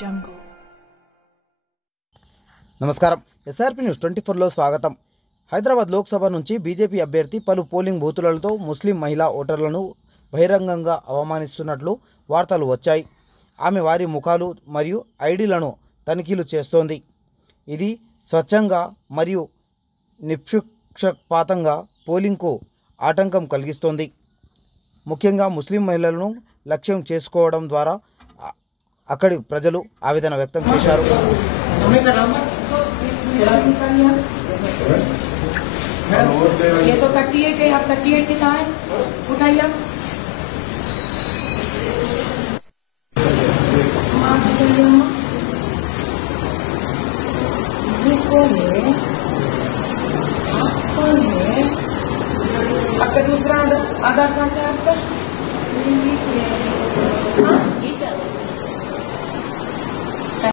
jungle. నమస్కారం. SRP news 24లో స్వాగతం. హైదరాబాద్ లోక్సభ నుంచి బీజేపీ అభ్యర్థి పలు పోలింగ్ బూతులతో ముస్లిం మహిళా ఓటర్లను బహిరంగంగా అవమానిస్తున్నట్లు వార్తలు వచ్చాయి. ఆమె వారి ముఖాలు మరియు ఐడీలను తనిఖీలు చేస్తోంది. ఇది స్వచ్ఛంగా మరియు నిష్పక్షపాతంగా పోలింగ్కు ఆటంకం కలిగిస్తోంది. ముఖ్యంగా ముస్లిం మహిళలను లక్ష్యం చేసుకోవడం ద్వారా అక్కడి ప్రజలు ఆవేదన వ్యక్తం చేశారు. ये तो तकिए के अब तकिए के कहाँ है उठाइए कौन है आपका दूसरा आधार कार्ड है आपका